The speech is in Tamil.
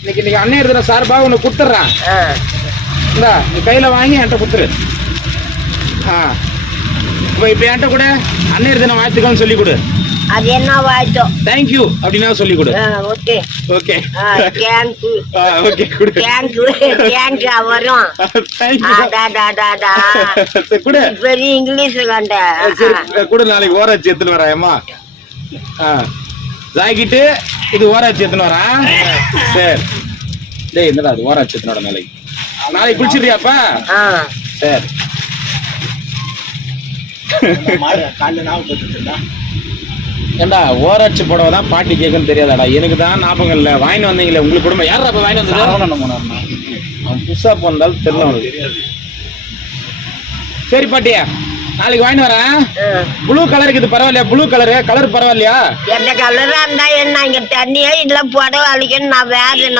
இன்னைக்கு இன்னைக்கு அண்ணன் இருக்கிற சார்பாக உனக்கு கொடுத்துட்றேன். இந்தா நீ கையில் வாங்கி என்கிட்ட கொடுத்துரு. ஆ. இப்போ இப்போ என்கிட்ட கூட அன்னையர் தினம் வாழ்த்துக்கள்னு சொல்லி கொடு. அது என்ன வாய்ச்சோ தேங்க்யூ அப்படின்னா சொல்லி கொடு. ஓகே. ஓகே. ஆ தேங்க்யூ ஓகே கொடு. தேங்க்யூ தேங்க்யூ வரும் தேங்க்யூ அடாடாடாடா. சரி கொடு. பெரிய இங்கிலீஷ் கண்ட. சரி கொடு நாளைக்கு ஓராட்சி எடுத்துன்னு வரேன் அம்மா ஆ. ஜாக்கிட்டு இது ஓராட்சி எடுத்துன்னு வரேன் சரி. டேய் என்னடா அது ஓராட்சி எடுத்துன்னு வர நாளைக்கு நாளைக்கு குளிச்சிடுறியாப்பா சரி. ஏண்டா ஓராட்சி புடவை தான் பாட்டி கேட்குன்னு தெரியாதாடா? எனக்கு தான் ஞாபகம் இல்லை. வாங்கிட்டு வந்தீங்களே உங்களுக்கு குடும்பம். யாரா அப்ப வாங்கிட்டு வந்தது? அவன் புதுசா போனாலும் தெரியல அவனுக்கு சரி பாட்டியா. நாளைக்கு வாங்கிட்டு வரேன். ப்ளூ கலருக்கு இது பரவாயில்லையா? ப்ளூ கலரு கலர் பரவாயில்லையா? எந்த கலரா இருந்தா என்ன? இங்க தண்ணியே இல்ல புடவை அழிக்கணும் நான் வேற என்ன?